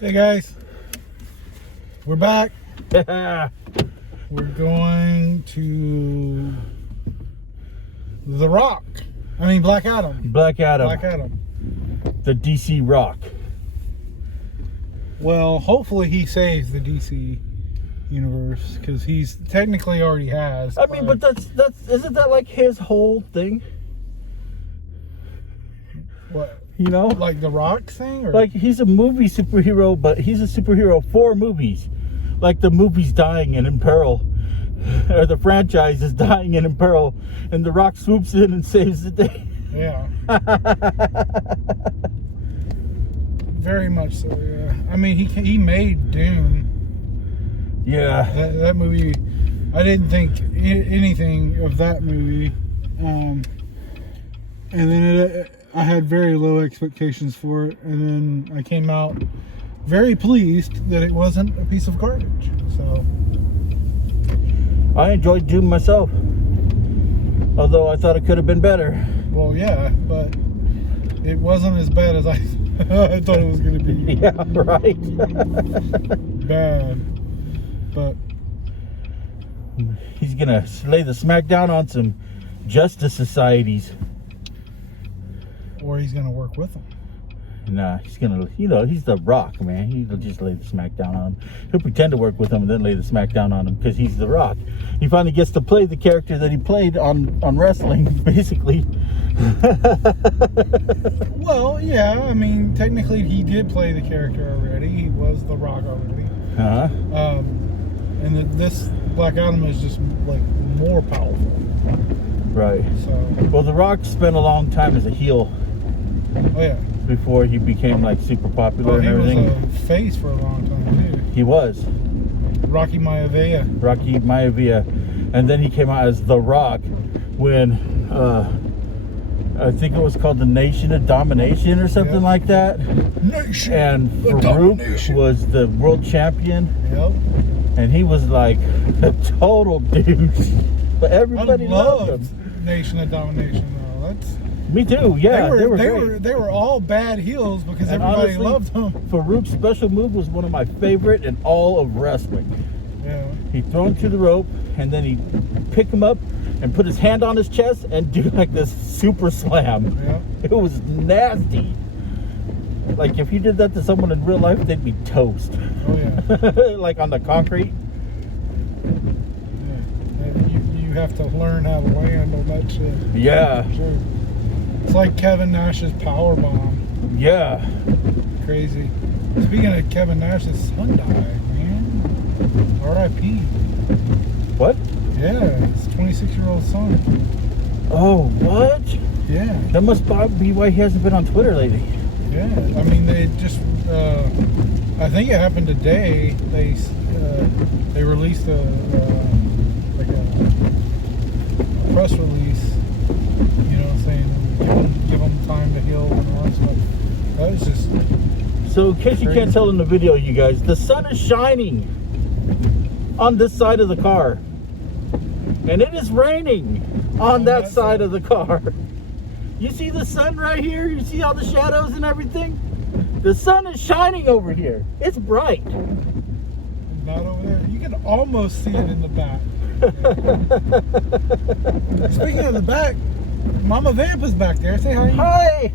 Hey guys, we're back. We're going to Black Adam. Black Adam. Black Adam. The DC Rock. Well, hopefully he saves the DC universe because he's technically already has. I mean, but that's isn't that like his whole thing? What? You know, like the Rock thing, or like he's a movie superhero, but he's a superhero for movies. Like the movie's dying and in peril, or the franchise is dying and in peril, and the Rock swoops in and saves the day. Yeah. Very much so. Yeah. I mean, he made Dune. Yeah. That movie, I didn't think anything of that movie, and then I had very low expectations for it, and then I came out very pleased that it wasn't a piece of garbage. So I enjoyed Doom myself, although I thought it could have been better. Well, yeah, but it wasn't as bad as I thought it was going to be. Yeah, right. Bad, but he's gonna lay the smackdown on some justice societies. Or he's going to work with them. Nah, he's gonna, he's the Rock, man. He'll just lay the smack down on him. He'll pretend to work with him and then lay the smack down on him because he's the Rock. He finally gets to play the character that he played on wrestling, basically. Well, yeah, I mean, technically he did play the character already. He was the Rock already. Uh-huh. And this Black Adam is just, like, more powerful. Right. So. Well, the Rock spent a long time as a heel. Oh, yeah. Before he became like super popular and everything. He was a face for a long time too. He was. Rocky Maivia. And then he came out as The Rock when I think it was called the Nation of Domination or something like that. Nation. And Farouk was the world champion. Yep. And he was like a total douche. But everybody loved him. Nation of Domination though. That's me too, yeah. They were all bad heels because everybody honestly loved them. Farouk's special move was one of my favorite in all of wrestling. Yeah. He'd throw him to the rope and then he'd pick him up and put his hand on his chest and do like this super slam. Yeah. It was nasty. Like if you did that to someone in real life, they'd be toast. Oh yeah. Like on the concrete. Yeah. You have to learn how to land on that shit. Yeah. Sure. It's like Kevin Nash's power bomb. Yeah. Crazy. Speaking of Kevin Nash, his son died, man. R.I.P. What? Yeah, his 26-year-old son. Oh, what? Yeah. That must be why he hasn't been on Twitter lately. Yeah. I mean, they just, I think it happened today. They released a press release, saying give them time to heal and all that stuff. That was just. So, in case you can't tell in the video, you guys, the sun is shining on this side of the car, and it is raining on that side of the car. You see the sun right here? You see all the shadows and everything? The sun is shining over here. It's bright. Not over there. You can almost see it in the back. Speaking of the back, Mama Vamp is back there. Say hi. Hi.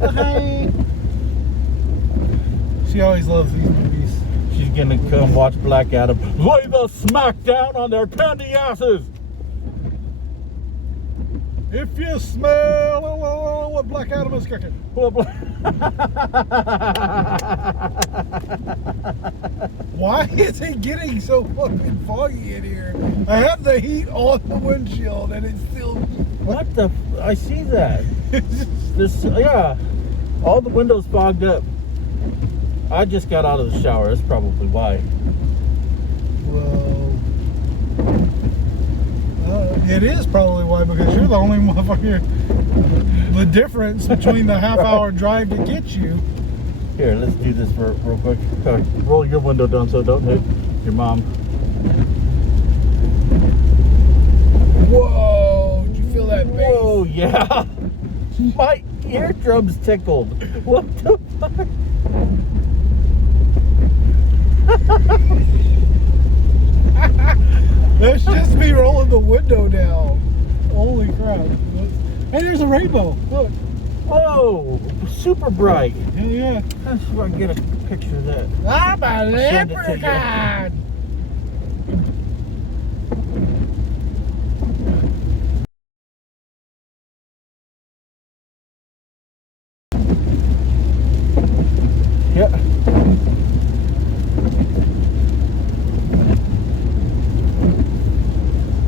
Hi. She always loves these movies. She's gonna come watch Black Adam lay the smack down on their candy asses. If you smell what Black Adam is cooking. Why is it getting so fucking foggy in here? I have the heat on the windshield and it's still. What the? I see that. Yeah. All the windows fogged up. I just got out of the shower. That's probably why. Well, it is probably why, because you're the only motherfucker. The difference between the half-hour drive to get you. Here, let's do this real quick. Roll your window down so don't hit your mom. Whoa! Did you feel that bass? Whoa! Yeah. My eardrums tickled. What the fuck? That's just me rolling the window down. Holy crap. Hey, there's a rainbow. Look. Whoa, super bright. Hell yeah. Let's see if I can get a picture of that. I'm a Send it to you. leprechaun. Yeah.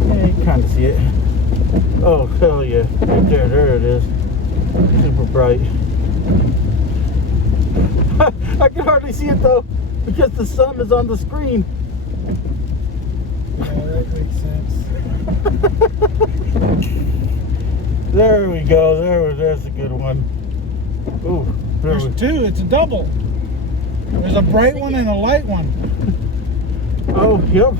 Yeah, you kind of see it. Oh, hell yeah. Right there, there it is. Super bright. I can hardly see it though, because the sun is on the screen. Yeah, that makes sense. There we go. There's a good one. Ooh, There's two. It's a double. There's a bright one and a light one. Oh, yep.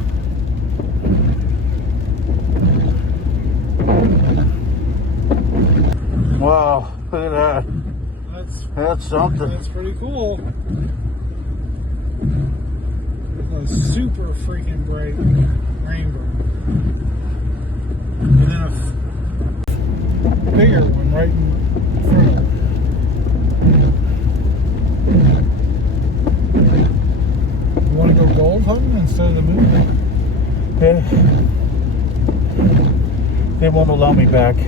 Wow, look at that. That's something. That's pretty cool. A super freaking bright rainbow. And then a bigger one right in front of it. You want to go gold hunting instead of the moon? Yeah. They won't allow me back. At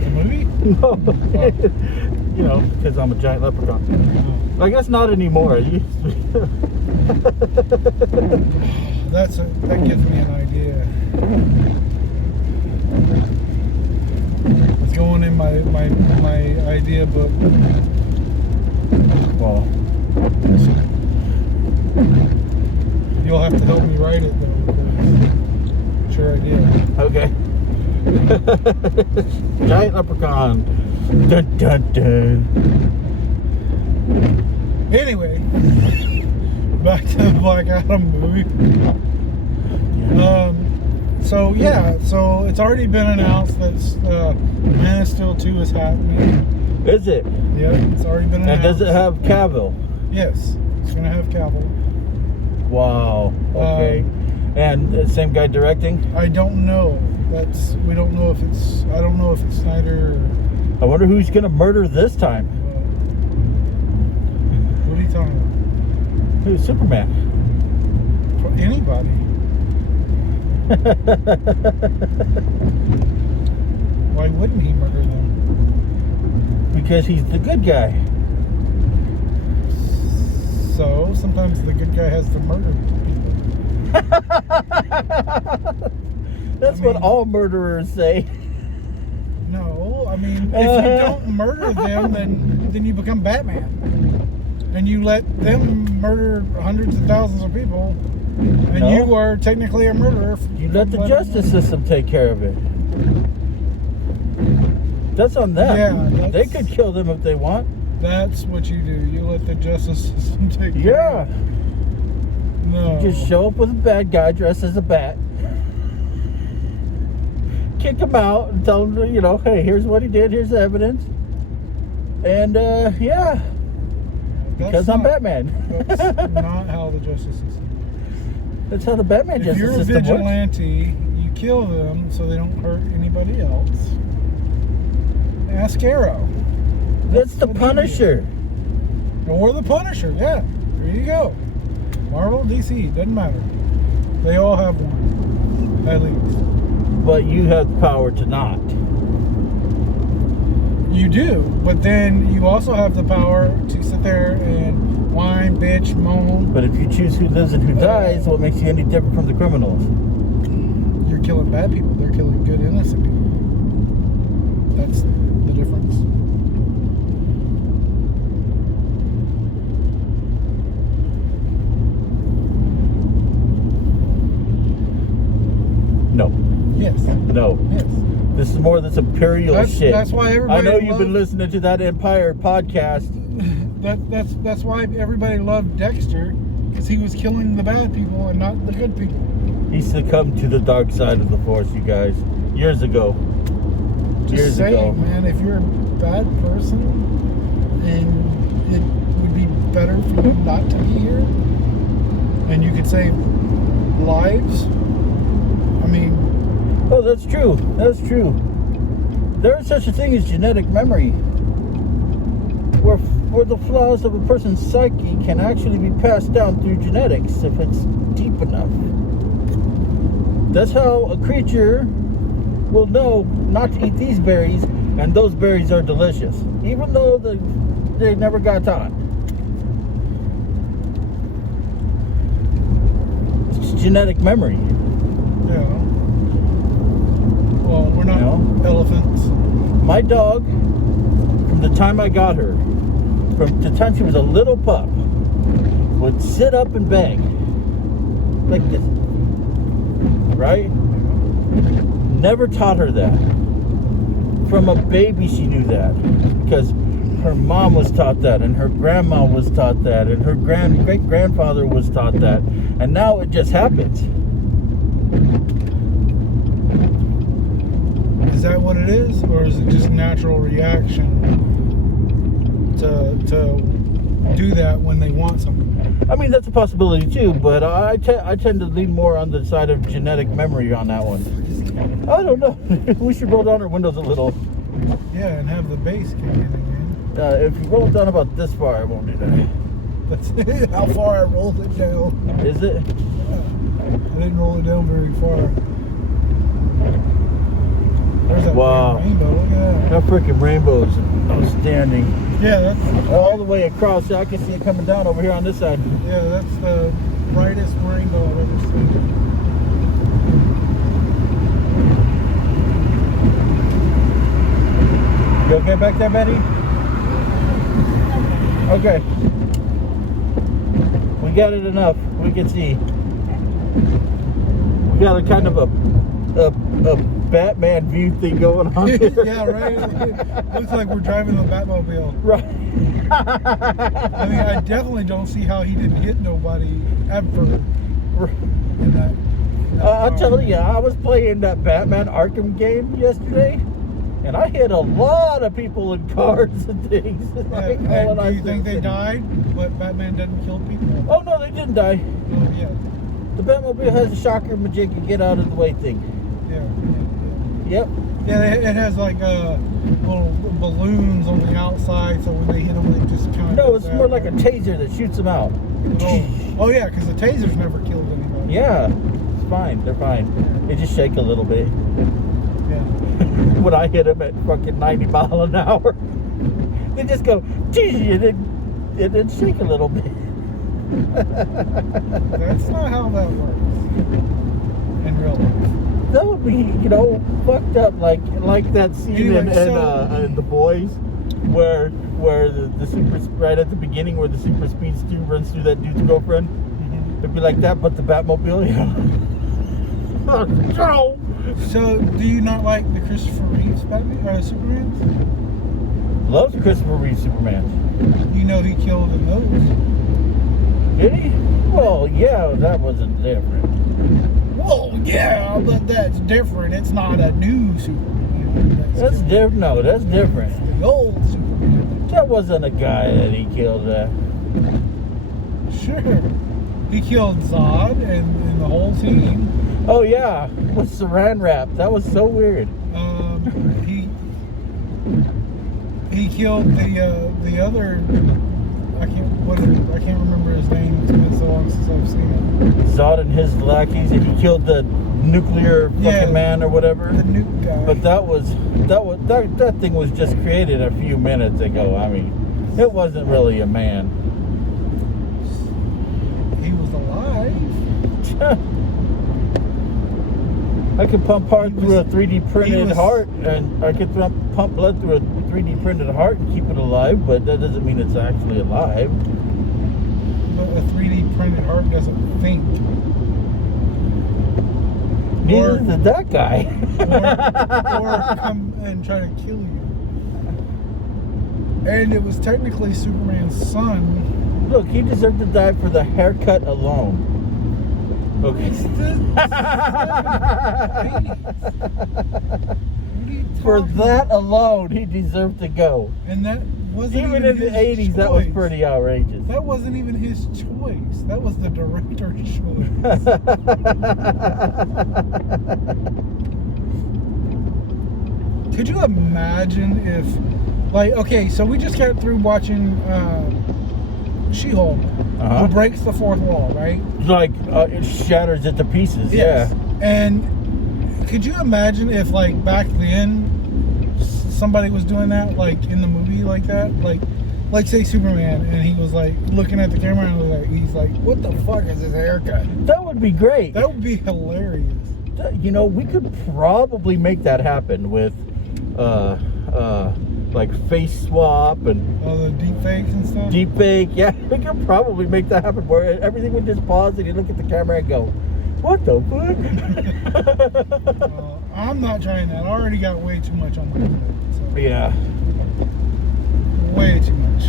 the movie? No. You know, because I'm a giant leprechaun. Oh. I guess not anymore. It used to be. That gives me an idea. It's going in my idea book. Well, you'll have to help me write it though, because it's your idea. okay. Giant leprechaun. Dun dun dun. Anyway, back to the Black Adam movie. So it's already been announced that Man of Steel 2 is happening. Is it? Yeah, it's already been announced. And does it have Cavill? Yes, it's gonna have Cavill. Wow. Okay. And the same guy directing? I don't know. We don't know if it's. I don't know if it's Snyder. Or, I wonder who's gonna murder this time. What are you talking about? Who's Superman? For anybody. Why wouldn't he murder them? Because he's the good guy. So sometimes the good guy has to murder people. That's what all murderers say. No, I mean, if you don't murder them, then you become Batman, and you let them murder hundreds of thousands of people, and No. you are technically a murderer. You let the justice system take care of it. That's on them. Yeah, They could kill them if they want. That's what you do. You let the justice system take care Yeah. of it. No. You just show up with a bad guy dressed as a bat. Kick him out and tell him, you know, hey, here's what he did, here's the evidence. And, yeah. Because I'm Batman. That's not how the justice system works. That's how the Batman If justice you're a system works. vigilante, you kill them so they don't hurt anybody else. Ask Arrow. That's the what he did. Punisher. Or the Punisher, yeah. There you go. Marvel, DC, doesn't matter. They all have one, at least. But you have the power to not. You do, but then you also have the power to sit there and whine, bitch, moan. But if you choose who lives and who dies, what makes you any different from the criminals? You're killing bad people. They're killing good, innocent people. That's the difference. No. Yes. No. Yes. This is more this imperial shit. That's why everybody. I know you've been listening to that Empire podcast. That's why everybody loved Dexter, because he was killing the bad people and not the good people. He succumbed to the dark side of the Force, you guys, years ago. Just saying, ago. man, if you're a bad person and it would be better for you not to be here and you could save lives, I mean... Oh, that's true. That's true. There is such a thing as genetic memory, where the flaws of a person's psyche can actually be passed down through genetics if it's deep enough. That's how a creature will know not to eat these berries, and those berries are delicious, even though they never got taught. It's genetic memory. Yeah. Well, we're not elephants. My dog, from the time I got her, from the time she was a little pup, would sit up and beg like this, right? Never taught her that. From a baby she knew that, because her mom was taught that, and her grandma was taught that, and her great-grandfather was taught that, and now it just happens. Is that what it is, or is it just natural reaction to do that when they want something? I mean, that's a possibility too, but I tend to lean more on the side of genetic memory on that one. I don't know. We should roll down our windows a little. Yeah, and have the bass kick in again. If you roll it down about this far, I won't do that. That's how far I rolled it down. Is it? Yeah. I didn't roll it down very far. There's that Wow. rainbow. Look at that. That freaking rainbow's outstanding. Yeah, that's All the way across, so I can see it coming down over here on this side. that's the brightest rainbow I've ever seen. You okay back there, Betty? Okay. We got it enough. We can see. We got a kind of a Batman view thing going on here. Yeah, right. Looks like we're driving the Batmobile. Right. I mean, I definitely don't see how he didn't hit nobody ever in that I'll car. tell you, I was playing that Batman Arkham game yesterday, and I hit a lot of people in cars and things. Like, Yeah, all and do you I think they said. died? But Batman doesn't kill people? Oh no, they didn't die. Oh, yeah. The Batmobile has a shocker magic and get out of the way thing. Yeah. Yep. Yeah, it has like little balloons on the outside, so when they hit them, they just kind of... No, it's more like a taser that shoots them out. Oh yeah, because the taser's never killed anybody. Yeah, it's fine. They're fine. They just shake a little bit. Yeah. When I hit them at fucking 90 miles an hour, they just go, gee, and then shake a little bit. That's not how that works in real life. That would be, fucked up, like that scene Anyway, in The Boys, where the super, right at the beginning, where the super speed Stu runs through that dude's girlfriend. It'd be like that, but the Batmobile. No. So, do you not like the Christopher Reeves Batman, Superman? Loves Christopher Reeve Superman. You know he killed in those. Did he? Well, yeah, that wasn't different. Well, yeah, but that's different. It's not a new Superman. That's different. No, that's different. The old Superman. That wasn't a guy that he killed. Sure. He killed Zod and the whole team. Oh yeah, with Saran wrap. That was so weird. He killed the other. I can't remember his name. It's been so long since I've seen it. Zod and his lackeys, and he killed the nuclear fucking man or whatever. The nuke guy. But that thing was just created a few minutes ago. I mean, it wasn't really a man. He was alive. I could pump heart through a 3D printed heart, and I could pump blood through a 3D printed heart and keep it alive, but that doesn't mean it's actually alive. But a 3D printed heart doesn't think. Neither did that guy. or come and try to kill you. And it was technically Superman's son. Look, he deserved to die for the haircut alone. Okay. What are you For that alone, he deserved to go. And that wasn't Even in the 80s, that was pretty outrageous. That wasn't even his choice. That was the director's choice. Could you imagine if, like, okay, so we just got through watching She-Hulk, who breaks the fourth wall, right? Like, it shatters it to pieces, Yes. yeah. And could you imagine if, like, back then, somebody was doing that, like, in the movie like that? Like say Superman, and he was, like, looking at the camera, and he's like, what the fuck is his haircut? That would be great. That would be hilarious. You know, we could probably make that happen with, like face swap and All the deep fakes and stuff? deep fake. Yeah, we could probably make that happen where everything would just pause and you look at the camera and go, what the fuck? I'm not trying that. I already got way too much on my plate. So. Yeah. Way too much.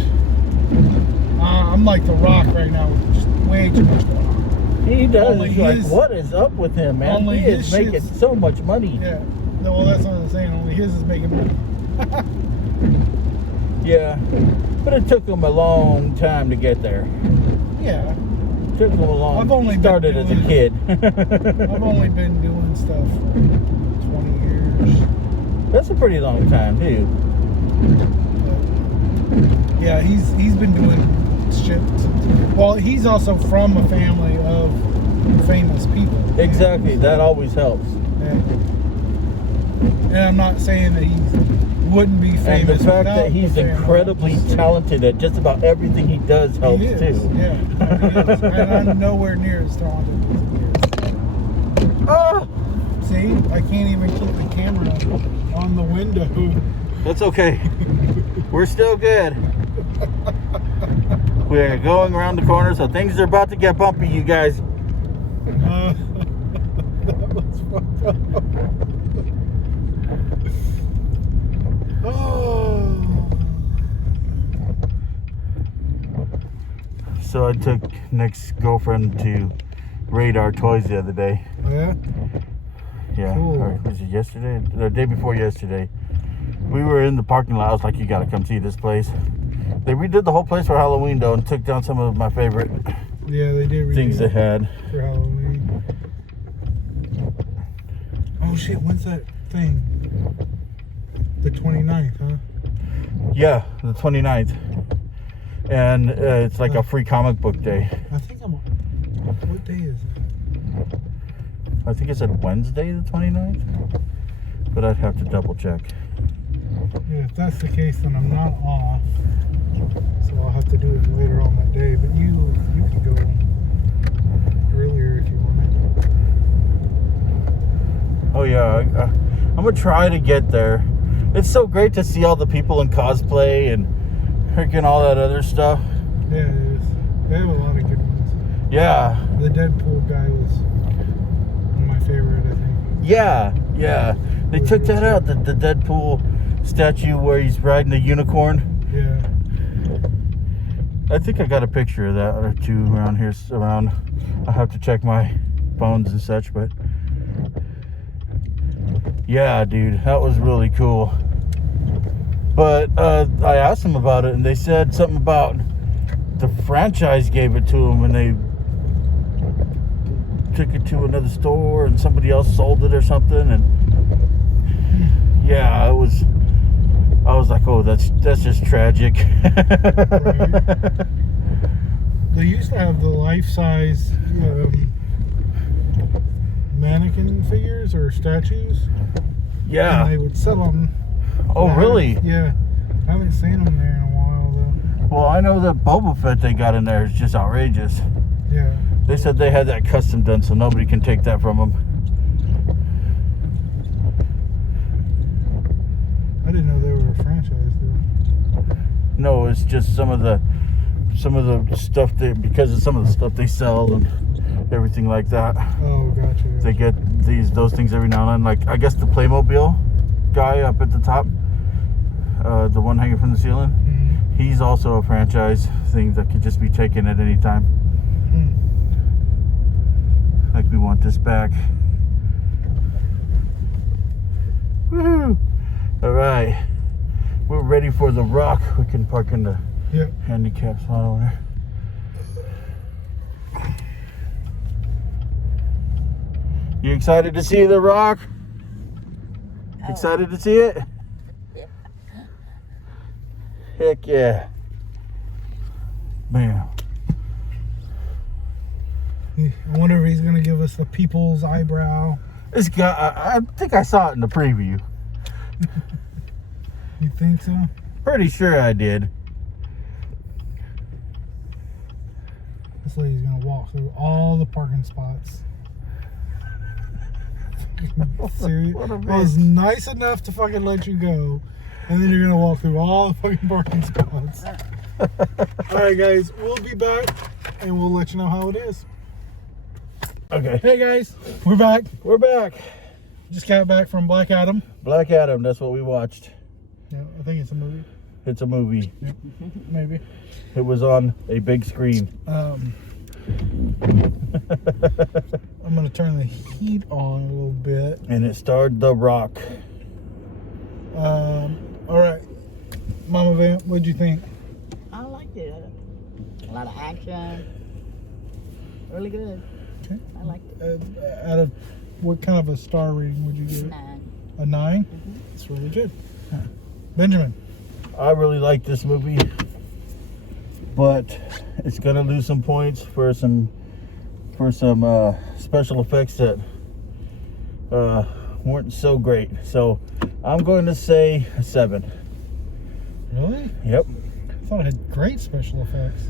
I'm like The Rock right now with just way too much going on. He does. Only It's like, his- what is up with him, man? only He is his making shit's- so much money. Yeah. No, well, that's what I'm saying. Only his is making money. Yeah. But it took him a long time to get there. Yeah. Took him a long I've only he started been as a doing- kid. I've only been doing stuff for 20 years. That's a pretty long time, too. But, yeah, he's been doing shit. Well, he's also from a family of famous people. Exactly. That always helps. And I'm not saying that he wouldn't be And famous. the fact without that he's the family. incredibly talented at just about everything he does helps, He is, too. yeah. He is. And I'm nowhere near as talented as he is. Ah! See, I can't even keep the camera on the window. That's okay. We're still good. We're going around the corner, so things are about to get bumpy, you guys. That was fucked up. Oh. So I took Nick's girlfriend to Radar Toys the other day. Oh, yeah? Yeah, Cool. or was it yesterday? The day before yesterday. We were in the parking lot. I was like, you gotta come see this place. They redid the whole place for Halloween, though, and took down some of my favorite Yeah, they did things they had. for Halloween. Oh shit, when's that thing? The 29th, huh? Yeah, the 29th. And it's like a free comic book day. I think I'm. What day is it? I think it's on Wednesday, the 29th. But I'd have to double check. Yeah, if that's the case, then I'm not off. So I'll have to do it later on that day. But you can go earlier if you want. Oh yeah, I'm gonna try to get there. It's so great to see all the people in cosplay and freaking all that other stuff. Yeah, it is. They have a lot of good ones. Yeah, The Deadpool guy was one of my favorite, I think. yeah. They took that out, the Deadpool statue where he's riding the unicorn. Yeah. I think I got a picture of that or two around here. I'll have to check my phones and such, but yeah, dude, that was really cool. But I asked them about it, and they said something about the franchise gave it to them, and they took it to another store, and somebody else sold it or something. And yeah, I was like, oh, that's just tragic. Right. They used to have the life-size mannequin figures or statues. Yeah. And they would sell them. Oh, really? Yeah. I haven't seen them there in a while, though. Well, I know that Boba Fett they got in there is just outrageous. Yeah. They said they had that custom done, so nobody can take that from them. I didn't know they were a franchise, though. No, it's just some of the stuff because of some of the stuff they sell and everything like that. Oh, gotcha. They get those things every now and then. Like, I guess the Playmobil guy up at the top, the one hanging from the ceiling, Mm-hmm. he's also a franchise thing that could just be taken at any time. Like, we want this back. Woohoo! All right. We're ready for the rock. We can park in the Yep. handicap spot over there. You excited to see the rock? Excited to see it? Yeah. Heck yeah. Bam. I wonder if he's gonna give us the people's eyebrow. This guy, I think I saw it in the preview. You think so? Pretty sure I did. This lady's gonna walk through all the parking spots. Serious? What a I was bitch. nice enough to fucking let you go, and then you're gonna walk through all the fucking parking spots. Alright guys, we'll be back and we'll let you know how it is. Okay. Hey guys, we're back. We're back. Just got back from Black Adam. Black Adam, that's what we watched. Yeah, I think it's a movie. It's a movie. Maybe. It was on a big screen. I'm gonna turn the heat on a little bit. And it starred The Rock. Alright. Mama Vamp, what'd you think? I liked it. A lot of action. Really good. Okay. I liked it. Out of what kind of a star rating would you give it? 9. A 9? It's really good. Benjamin. I really like this movie, but it's gonna lose some points for some special effects that weren't so great. So I'm going to say a 7. Really? Yep. I thought it had great special effects.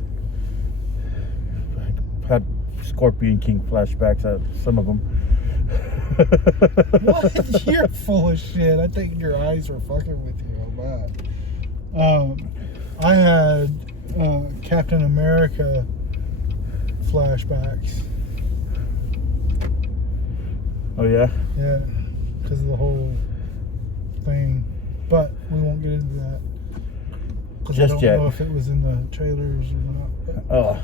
I had Scorpion King flashbacks at some of them. What? You're full of shit. I think your eyes were fucking with you on that. I had Captain America flashbacks. Oh yeah? Yeah, because of the whole thing. But we won't get into that. 'Cause I Just don't yet. know if it was in the trailers or not. Oh.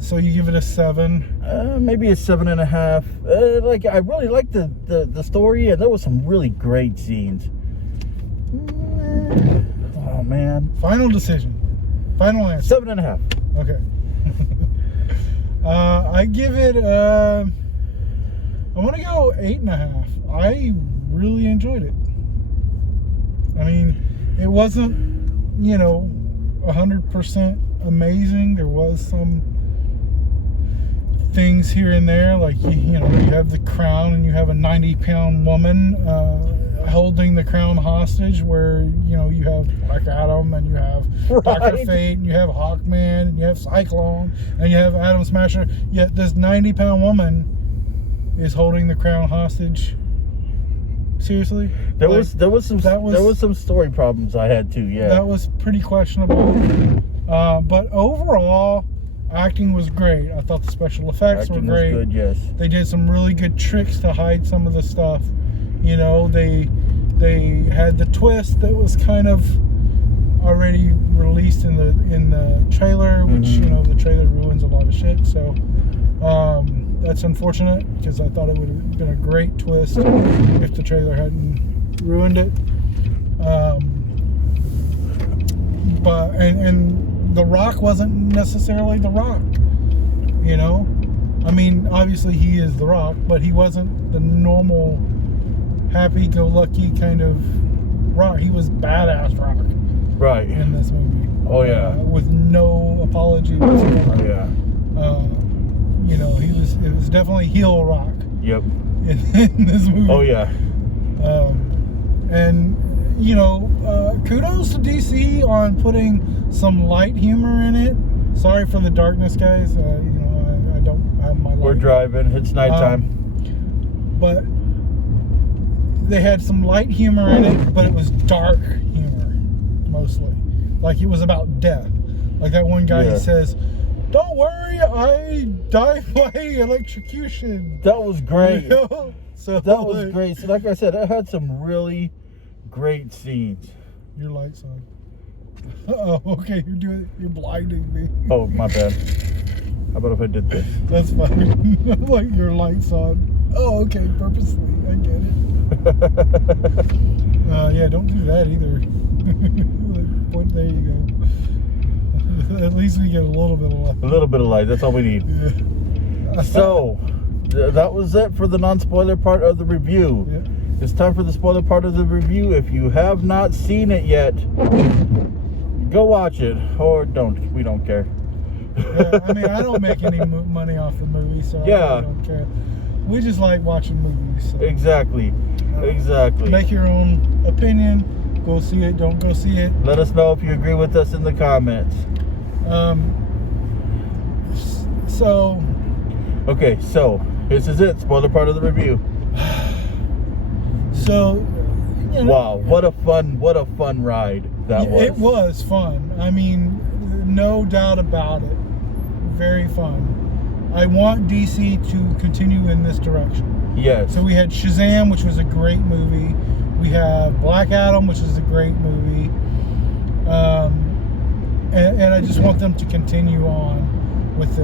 So you give it a 7. Maybe a 7.5. Like I really liked the story, and there was some really great scenes. Oh man. Final decision. Final answer. 7.5. Okay. I give it. I'm gonna go 8.5. I really enjoyed it. I mean, it wasn't, 100% amazing. There was some things here and there, like you have the crown, and you have a 90-pound woman holding the crown hostage, where you have Black Adam, and you have Dr. Fate, and you have Hawkman, and you have Cyclone, and you have Atom Smasher. Yet this 90-pound woman is holding the crown hostage. Seriously? There was some story problems I had too. Yeah. That was pretty questionable. But overall, acting was great. I thought the special effects Acting were great. was good, yes. They did some really good tricks to hide some of the stuff. They had the twist that was kind of already released in the trailer, which the trailer ruins a lot of shit. So that's unfortunate, because I thought it would have been a great twist if the trailer hadn't ruined it. But The Rock wasn't necessarily The Rock, I mean, obviously he is The Rock, but he wasn't the normal happy-go-lucky kind of Rock. He was badass Rock Right. in this movie. Oh yeah. With no apology whatsoever. Yeah. It was definitely heel Rock Yep. in this movie. Oh yeah. And kudos to DC on putting some light humor in it. Sorry for the darkness, guys. I don't have my light. We're driving. It's nighttime. But they had some light humor in it, but it was dark humor mostly. Like it was about death. Like that one guy, Yeah. he says, "Don't worry, I died by electrocution." That was great. So That was great. So like I said, it had some really great scenes. Your light's on. Oh, okay. You're blinding me. Oh, my bad. How about if I did this? That's fine. Like your light's on. Oh, okay. Purposely. I get it. Yeah, don't do that either. There you go. At least we get a little bit of light. A little bit of light. That's all we need. Yeah. So, that was it for the non-spoiler part of the review. Yeah. It's time for the spoiler part of the review. If you have not seen it yet, go watch it. Or don't. We don't care. Yeah, I mean, I don't make any money off the movie, so Yeah. I don't care. We just like watching movies. So. Exactly. Exactly. Make your own opinion. Go see it. Don't go see it. Let us know if you agree with us in the comments. So. Okay, so this is it. Spoiler part of the review. So. You know, Wow, what a fun ride that was. It was fun. I mean, no doubt about it. Very fun. I want DC to continue in this direction. Yes. So we had Shazam, which was a great movie. We have Black Adam, which is a great movie. And I just want them to continue on with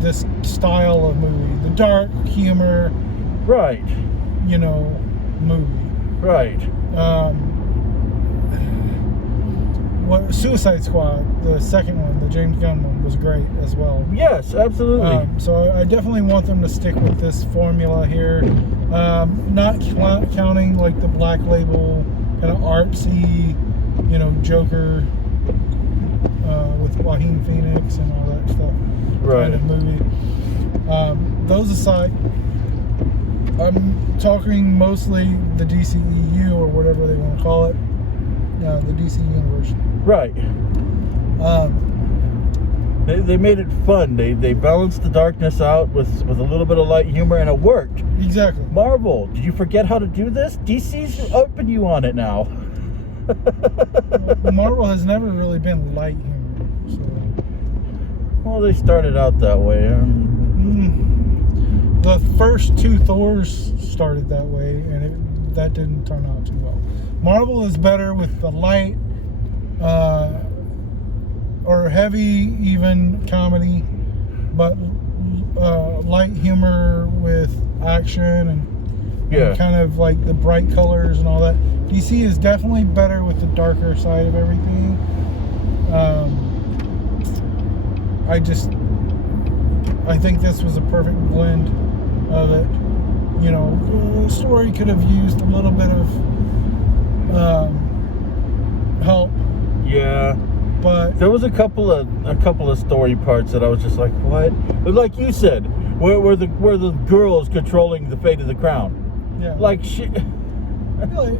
this style of movie. The dark humor, Right. movie. Right. Suicide Squad, the second one, the James Gunn one, was great as well. Yes, absolutely. So I definitely want them to stick with this formula here. Not counting like the Black Label kind of artsy, Joker with Joaquin Phoenix and all that stuff. Right. Kind of movie. Those aside, I'm talking mostly the DCEU or whatever they want to call it. The DC Universe. Right. They made it fun. They balanced the darkness out with a little bit of light humor, and it worked. Exactly. Marvel, did you forget how to do this? DC's upping you on it now. Marvel has never really been light humor. So. Well, they started out that way. The first two Thors started that way, and that didn't turn out too well. Marvel is better with the light or heavy even comedy, but light humor with action and kind of like the bright colors and all that. DC is definitely better with the darker side of everything. I think this was a perfect blend of it. The story could have used a little bit of help. Yeah. But there was a couple of story parts that I was just like, what? Like you said, where the girl is controlling the fate of the crown. Yeah. Like shit. Really?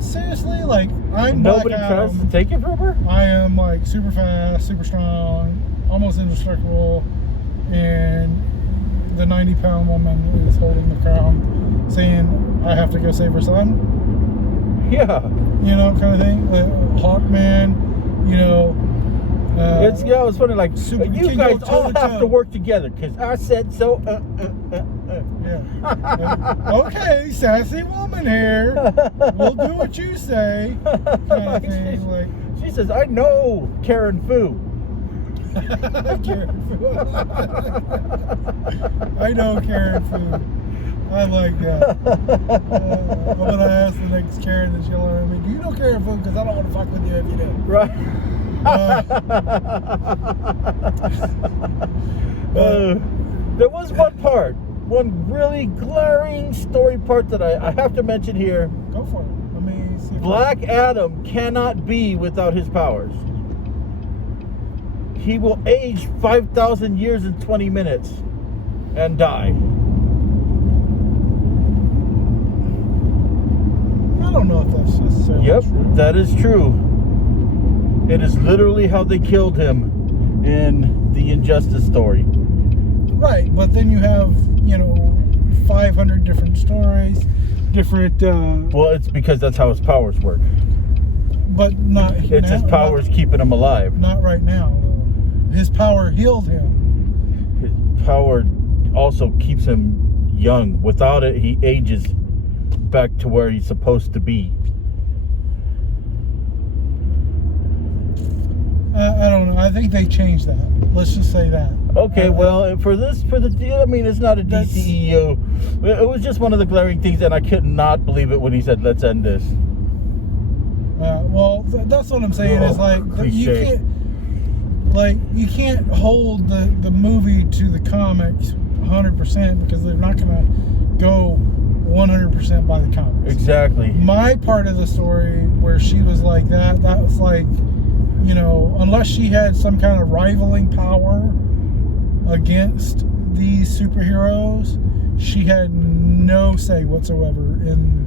Seriously? Like I'm Nobody Black tries Adam. to take it from her? I am like super fast, super strong, almost indestructible, and the 90-pound woman is holding the crown, saying, "I have to go save her son." Yeah. Kind of thing. Like, Hawkman. It's funny. Like you guys all have to work together because I said so. Yeah. Okay, sassy woman here. We'll do what you say. Kind of thing. Like she says, I know Karen Fu. Karen Fu. I know Karen Fu. I like that. I'm gonna ask the next Karen that's yelling at me, do you know Karen Fu? Because I don't want to fuck with you if you do. Right. There was one really glaring story part that I have to mention here. Go for it. Let me see. Black Adam cannot be without his powers. He will age 5,000 years in 20 minutes and die. I don't know if that's necessarily true. That is true. It is literally how they killed him in the Injustice story. Right, but then you have, 500 different stories, different... well, it's because that's how his powers work. But not... It's his powers keeping him alive. Not right now, though. His power healed him. His power also keeps him young. Without it, he ages back to where he's supposed to be. I don't know. I think they changed that. Let's just say that. Okay, well, it's not a DCEU. It was just one of the glaring things, and I could not believe it when he said, let's end this. that's what I'm saying. Is like cliche. you can't hold the movie to the comics 100% because they're not gonna go 100% by the comics. Exactly. My part of the story where she was like that was like, you know, unless she had some kind of rivaling power against these superheroes, she had no say whatsoever in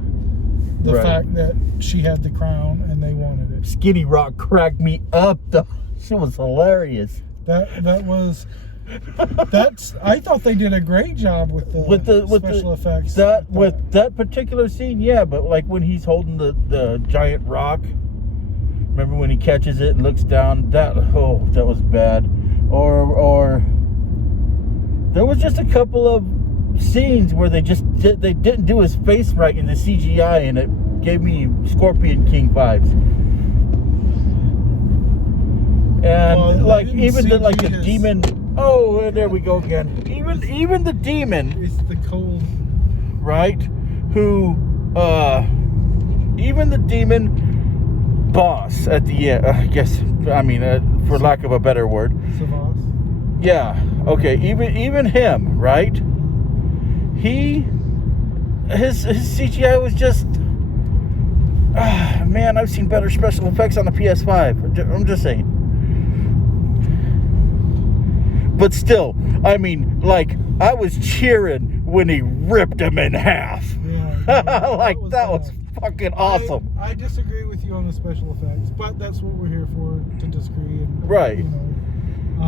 the fact that she had the crown and they wanted it. Skinny Rock cracked me up though. She was hilarious. I thought they did a great job with the special effects. With that particular scene, yeah, but like when he's holding the giant rock, remember when he catches it and looks down? That was bad. Or there was just a couple of scenes where they didn't do his face right in the CGI, and it gave me Scorpion King vibes. And like even the demon. Oh, there we go again. Even the demon. It's the cold. Right? Who, even the demon boss at the end, I guess, for lack of a better word. Savas. Yeah, okay, even him, right? His CGI was just, man, I've seen better special effects on the PS5. I'm just saying. But still, I mean, like, I was cheering when he ripped him in half. Yeah, like, that was fucking awesome. I disagree with you on the special effects, but that's what we're here for, to disagree. And, right. You know,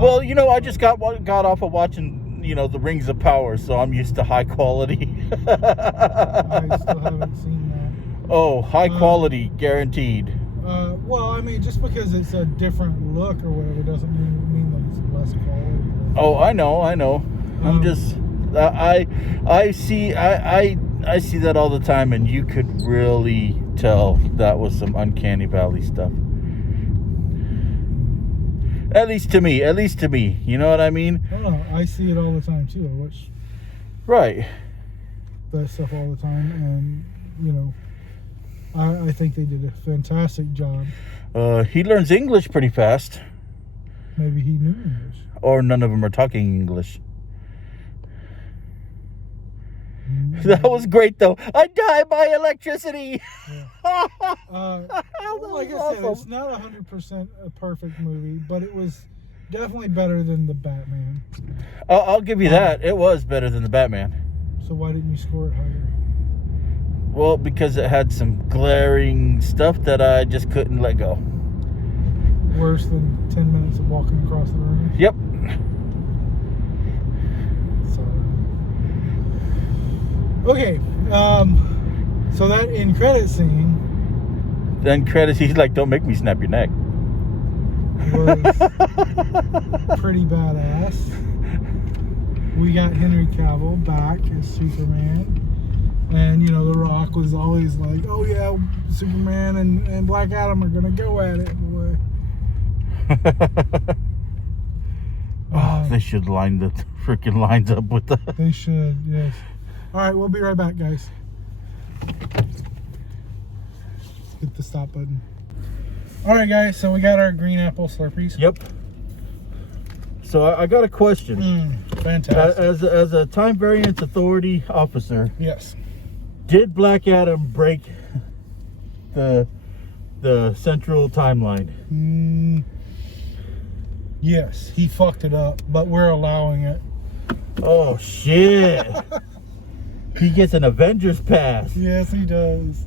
well, you know, I just got off of watching, you know, the Rings of Power, so I'm used to high quality. I still haven't seen that. Oh, high quality, guaranteed. Well, I mean, just because it's a different look or whatever doesn't mean that it's less quality. Oh, I know. I'm just, I see that all the time, and you could really tell that was some Uncanny Valley stuff. At least to me. You know what I mean? Oh, I see it all the time too. I watch that stuff all the time, and you know, I think they did a fantastic job. He learns English pretty fast. Maybe he knew English. Or none of them are talking English. That was great, though. I die by electricity. Yeah. Like I said, it's not 100% a perfect movie, but it was definitely better than the Batman. I'll give you that. It was better than the Batman. So why didn't you score it higher? Well, because it had some glaring stuff that I just couldn't let go. Worse than 10 minutes of walking across the room? Yep. Okay, so that end credit scene. Then credits, he's like, "Don't make me snap your neck." Was pretty badass. We got Henry Cavill back as Superman, and you know, The Rock was always like, "Oh yeah, Superman and Black Adam are gonna go at it." Boy. They should line the freaking lines up with the. They should, yes. All right, we'll be right back, guys. Hit the stop button. All right, guys, so we got our green apple Slurpees. Yep. So I got a question. Fantastic. As a time variance authority officer. Yes. Did Black Adam break the central timeline? Yes, he fucked it up, but we're allowing it. Oh shit. He gets an Avengers pass. Yes, he does.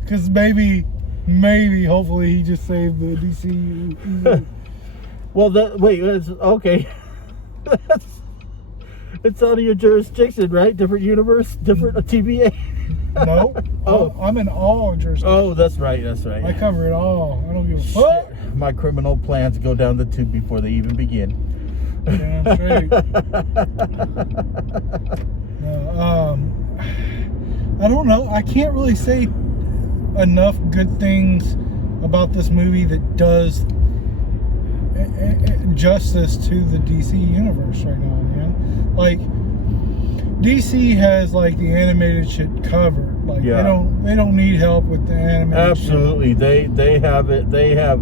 Because maybe, hopefully, he just saved the DC. Well, okay. It's out of your jurisdiction, right? Different universe, different TVA. No. Oh, I'm in all jurisdictions. Oh, that's right. I cover it all. I don't give a fuck. My criminal plans go down the tube before they even begin. Damn straight. I don't know. I can't really say enough good things about this movie that does justice to the DC universe right now, man. Like, DC has like the animated shit covered, Like Yeah. they don't need help with the animation. Absolutely, they have it. They have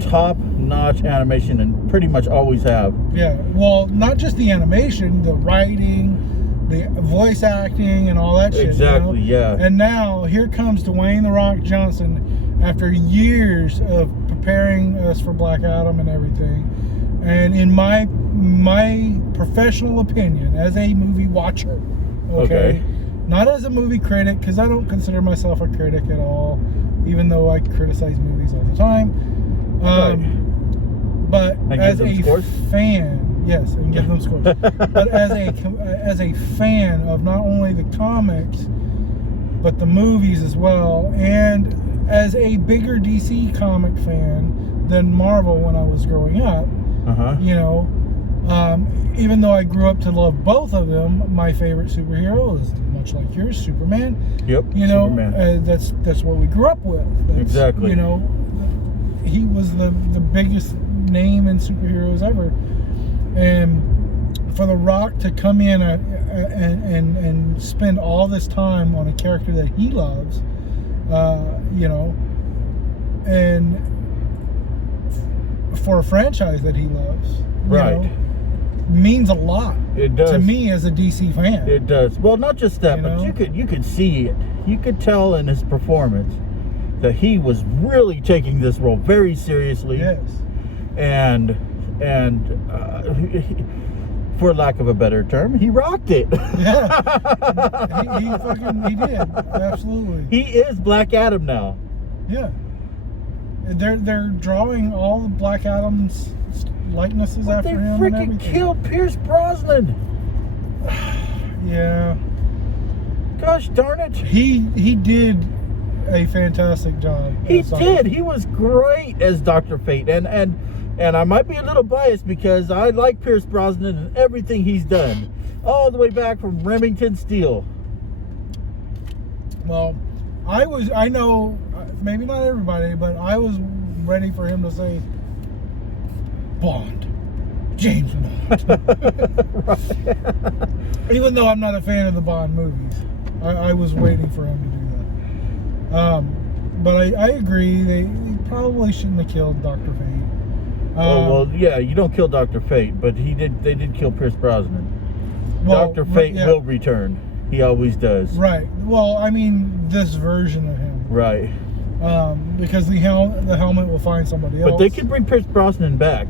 top-notch animation, and pretty much always have. Yeah. Well, not just the animation, the writing, the voice acting, and all that shit. Exactly. Yeah. And now here comes Dwayne "The Rock" Johnson, after years of preparing us for Black Adam and everything. And in my professional opinion, as a movie watcher, okay. Not as a movie critic, because I don't consider myself a critic at all, even though I criticize movies all the time. But and as give them a scores? fan, yes, and give them scores. But as a fan of not only the comics, but the movies as well, and as a bigger DC comic fan than Marvel when I was growing up, you know, even though I grew up to love both of them, my favorite superhero is much like yours, Superman. Yep. You know, Superman. that's what we grew up with. That's, Exactly. You know, he was the biggest name in superheroes ever, and for The Rock to come in and spend all this time on a character that he loves, you know, and for a franchise that he loves, you know, means a lot. It does to me as a DC fan. It does. Well, not just that, You but know? you could see it. You could tell in his performance that he was really taking this role very seriously. Yes. And for lack of a better term, he rocked it. Yeah. he did. Absolutely. He is Black Adam now. Yeah. They're drawing all the Black Adam's likenesses But after they him. and freaking everything. killed Pierce Brosnan. Yeah. Gosh darn it. He did a fantastic job. He as Dr. did. He was great as Dr. Fate. And I might be a little biased because I like Pierce Brosnan and everything he's done. All the way back from Remington Steele. Well, I know, maybe not everybody, but I was ready for him to say Bond. James Bond. Even though I'm not a fan of the Bond movies. I was waiting for him to do that. But I agree, they probably shouldn't have killed Dr. Fate. Well, yeah, you don't kill Dr. Fate, but they did kill Pierce Brosnan. Well, Dr. Fate yeah. will return. He always does. Right. Well, I mean, this version of him. Right. Because the helmet will find somebody else. But they could bring Pierce Brosnan back.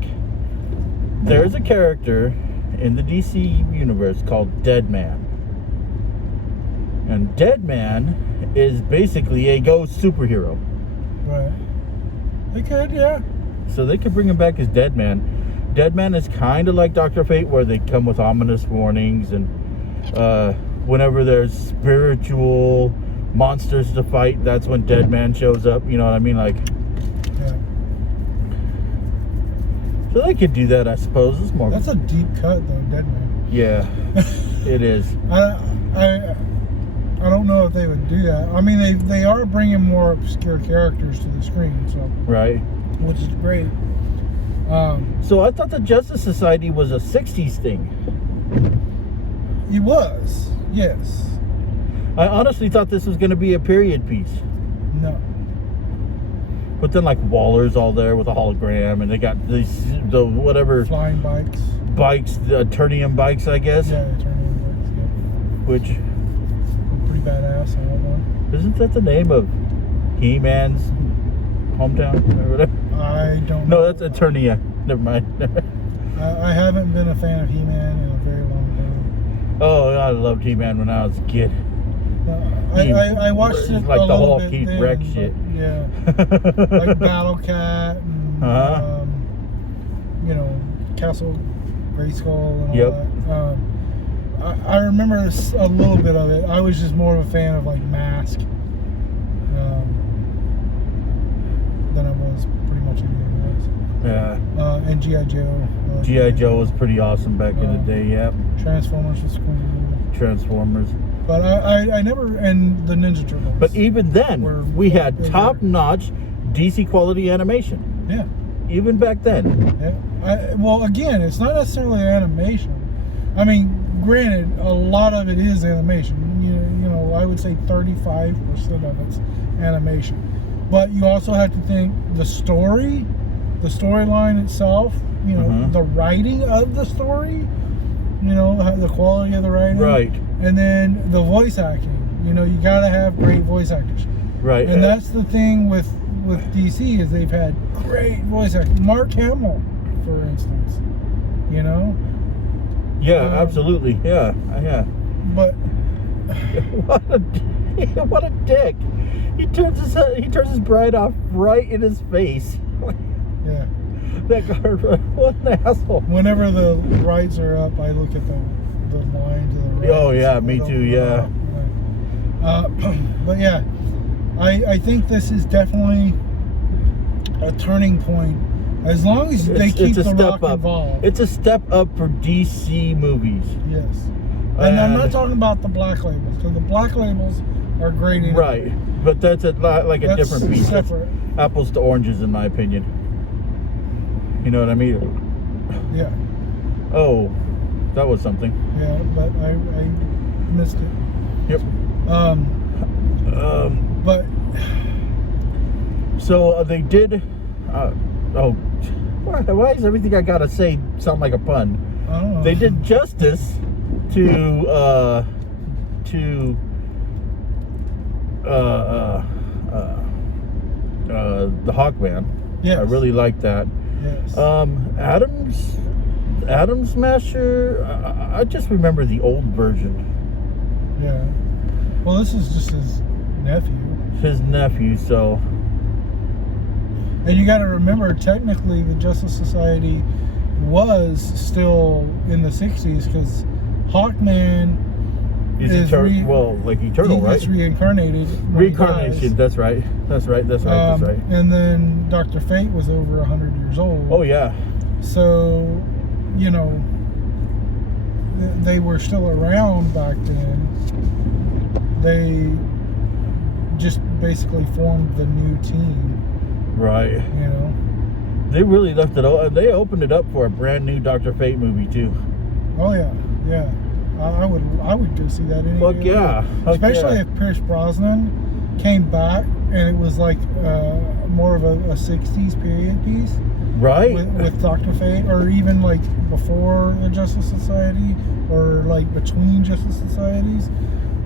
There's a character in the DC universe called Deadman. And Deadman is basically a ghost superhero. Right. They could, yeah. So they could bring him back as Deadman. Deadman is kind of like Dr. Fate, where they come with ominous warnings, and whenever there's spiritual monsters to fight, that's when Deadman shows up. You know what I mean? Like, Yeah. so they could do that, I suppose. It's more. That's a deep cut, though, Deadman. Yeah, it is. I don't know if they would do that. I mean, they are bringing more obscure characters to the screen, so Right. which is great. So I thought the Justice Society was a 60s thing. It was, yes. I honestly thought this was going to be a period piece. No. But then, like, Waller's all there with a hologram, and they got the whatever Flying bikes. bikes, the Eternium bikes, I guess. Yeah, turning bikes. Which, Yeah. Pretty badass. I want one. isn't that the name of He-Man's hometown or whatever? I don't No, know. that's Eternia. Never mind. I haven't been a fan of He-Man in a very long Oh, I loved He-Man when I was a kid. time. I watched it like a the little whole bit Keith then, Rex but shit. Yeah. Like Battle Cat and you know, Castle Grayskull and all Yep. that. I remember a little bit of it. I was just more of a fan of like Mask than I was pretty much anything else. Yeah. And G.I. Joe. G.I. Joe was pretty awesome back in the day, yep. Transformers was cool. Transformers. But I never, and the Ninja Turtles. But even then, we had bigger. top-notch DC quality animation. Yeah. Even back then. Yeah. Well, again, it's not necessarily animation. I mean, granted, a lot of it is animation. You know, I would say 35% of it's animation. But you also have to think the storyline itself, you know, the writing of the story, you know, the quality of the writing. Right. And then the voice acting. You know, you got to have great voice actors. Right. And that's the thing with DC is they've had great voice actors. Mark Hamill, for instance. You know? Yeah, absolutely. Yeah. But what a dick. He turns his bride off right in his face. yeah. That guy, what an asshole. Whenever the rights are up, I look at the line to the right. Oh yeah, me too. Yeah. But yeah, I think this is definitely a turning point. As long as they keep The Rock involved. It's a step up for DC movies. Yes. And I'm not talking about the black labels, because the black labels are great. Right. But that's like a different piece. Separate. That's apples to oranges, in my opinion. You know what I mean? Yeah. Oh, that was something. Yeah, but I missed it. Yep. But so they did. Why is everything I gotta say sound like a pun? I don't know. They did justice to the Hawkman. Yes. I really like that. Yes. Atom Smasher. I just remember the old version. Yeah. Well, this is just his nephew. His nephew. So. And you got to remember, technically, the Justice Society was still in the 60s because Hawkman is eternal, right? It's reincarnated. Reincarnation. That's right. That's right. And then Dr. Fate was over 100 years old. Oh yeah. So, you know, they were still around back then. They just basically formed the new team. Right. You know. They really left it open. They opened it up for a brand new Dr. Fate movie too. Oh yeah, yeah. I would go see that anyway. Fuck yeah. Especially if Pierce Brosnan came back and it was like more of a 60s period piece. Right. With Dr. Fate, or even like before the Justice Society, or like between Justice Societies.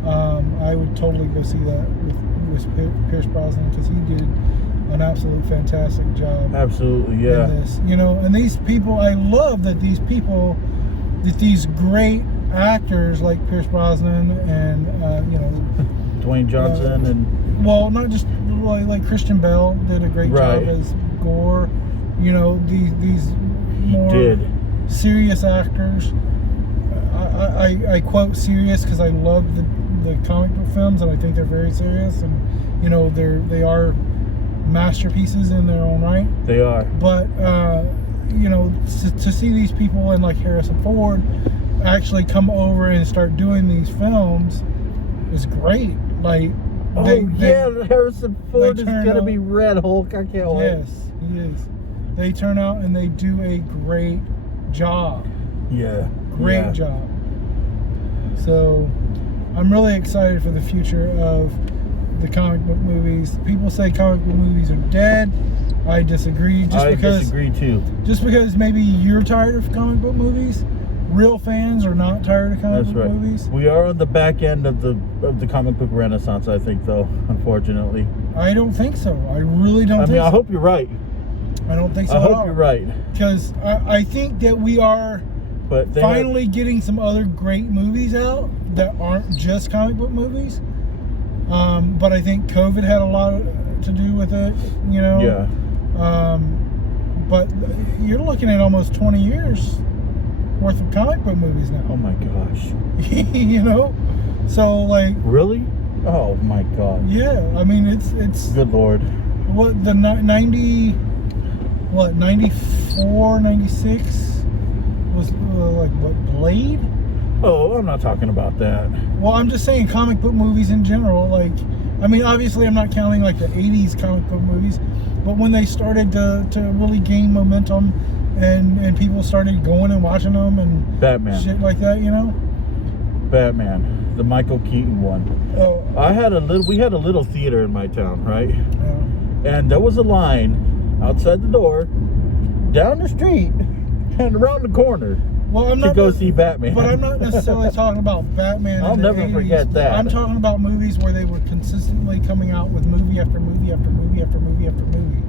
I would totally go see that with Pierce Brosnan, because he did an absolute fantastic job. Absolutely, yeah. In this, you know, and these people, I love that these great actors like Pierce Brosnan and you know, Dwayne Johnson and not just like Christian Bale did a great job as Gore. You know, these more serious actors. I quote serious because I love the comic book films, and I think they're very serious, and you know they are masterpieces in their own right. They are. But you know, to see these people and like Harrison Ford actually come over and start doing these films is great. Like, Harrison Ford is gonna be Red Hulk. I can't wait. Yes, he is. They turn out and they do a great job. Yeah. Great job. So I'm really excited for the future of the comic book movies. People say comic book movies are dead. I disagree. I disagree too. Just because maybe you're tired of comic book movies, real fans are not tired of comic book movies. We are on the back end of the comic book renaissance, I think, though. Unfortunately, I don't think so. I really don't. I hope you're right. I don't think so. I hope you're right, because I think that we are. But finally getting some other great movies out that aren't just comic book movies. But I think COVID had a lot to do with it, you know? Yeah. But you're looking at almost 20 years worth of comic book movies now. Oh my gosh. You know? So like... Really? Oh my god. Yeah, I mean, it's... Good Lord. What, the 94, 96... was like what, Blade? Oh, I'm not talking about that. Well, I'm just saying comic book movies in general. Like, I mean, obviously I'm not counting like the 80s comic book movies, but when they started to really gain momentum and people started going and watching them and Batman, shit like that, you know? Batman, the Michael Keaton one. Oh, We had a little theater in my town, right? yeah. And there was a line outside the door, down the street, and around the corner Well, I'm to not go see Batman. But I'm not necessarily talking about Batman. I'll in the never 80s. forget that. I'm talking about movies where they were consistently coming out with movie after movie after movie after movie after movie.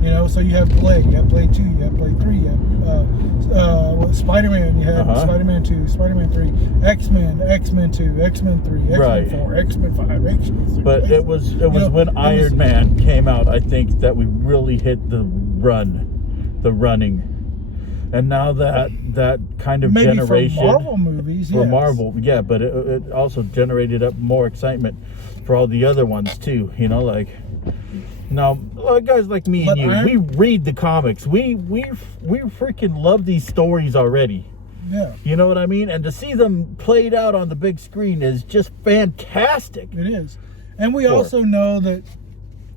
You know, so you have Blade, you have Blade 2, you have Blade 3, you have Spider-Man, you had Spider-Man 2, Spider-Man 3, X-Men, X-Men 2, X-Men 3, X-Men Right. 4, X-Men 5, X-Men 6. But it was when Iron Man came out, I think, that we really hit the running. And now that kind of maybe generation for Marvel movies, for yes. Marvel, yeah, but it also generated up more excitement for all the other ones too. You know, like now guys like me But and you, we read the comics. We freaking love these stories already. Yeah, You know what I mean? And to see them played out on the big screen is just fantastic. it is. And we also know that,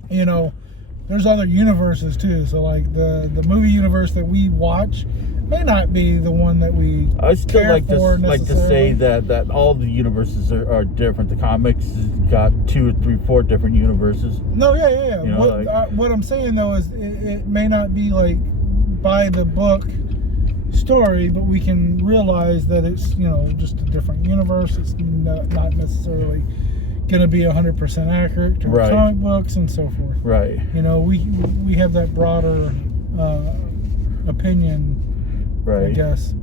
you know, there's other universes too. So like the movie universe that we watch may not be the one that we I still care like for to say that all the universes are different. The comics has got 2 or 3, 4 different universes. No, yeah. You know, What I'm saying though is it may not be like by the book story, but we can realize that it's, you know, just a different universe. It's not necessarily going to be 100% accurate to the comic books and so forth. Right. You know, we have that broader opinion. Right. I guess.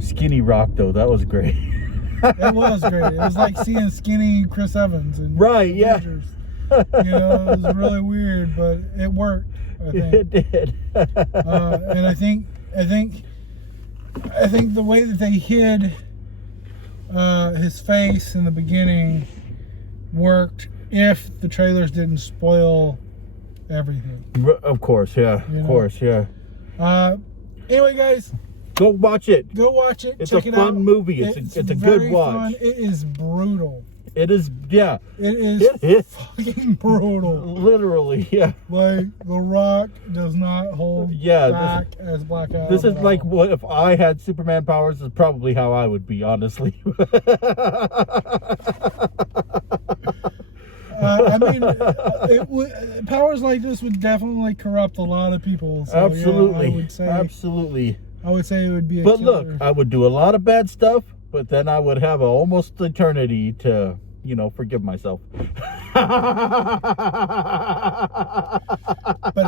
Skinny Rock, though, that was great. It was great. It was like seeing skinny Chris Evans and Avengers. You know, it was really weird, but it worked. I think it did. and I think the way that they hid his face in the beginning worked if the trailers didn't spoil everything. Of course, yeah. You know? Of course, yeah. Anyway, guys. Go watch it. Go watch it. It's Check a it fun out. movie. It's a good watch. Fun. It is brutal. It is, yeah. It is fucking brutal. Literally, yeah. Like, The Rock does not hold back as Black Adam. This is like what if I had Superman powers, is probably how I would be, honestly. I mean, powers like this would definitely corrupt a lot of people. So, absolutely. yeah, I would say it would be a But killer. look, I would do a lot of bad stuff, but then I would have almost eternity to, you know, forgive myself. But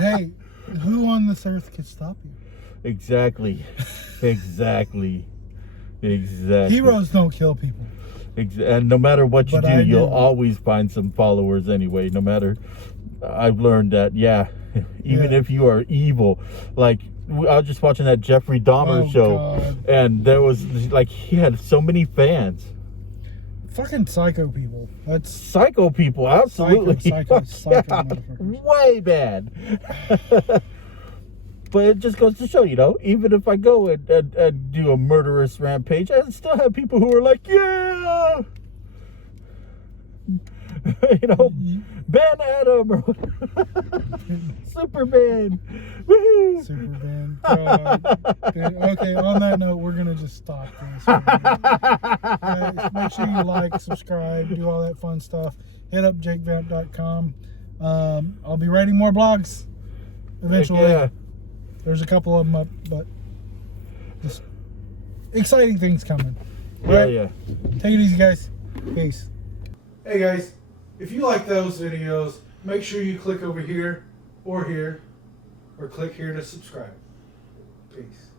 hey, who on this earth could stop you? Exactly. Exactly. Heroes don't kill people. And no matter what you But do, you'll always find some followers anyway. No matter, I've learned that, even if you are evil, like, I was just watching that Jeffrey Dahmer show, God. and there was, like, he had so many fans. Fucking psycho people. That's Psycho people, absolutely. Psycho. Way bad. But it just goes to show, you know, even if I go and do a murderous rampage, I still have people who are like, yeah! You know, Ben Adam or Superman. Woohoo! Superman. God. Okay, on that note, we're going to just stop this. Make sure you like, subscribe, do all that fun stuff. Hit up jakevamp.com. I'll be writing more blogs eventually. Yeah. There's a couple of them up, but just exciting things coming. All right? Yeah. Take it easy, guys. Peace. Hey, guys. If you like those videos, make sure you click over here, or click here to subscribe. Peace.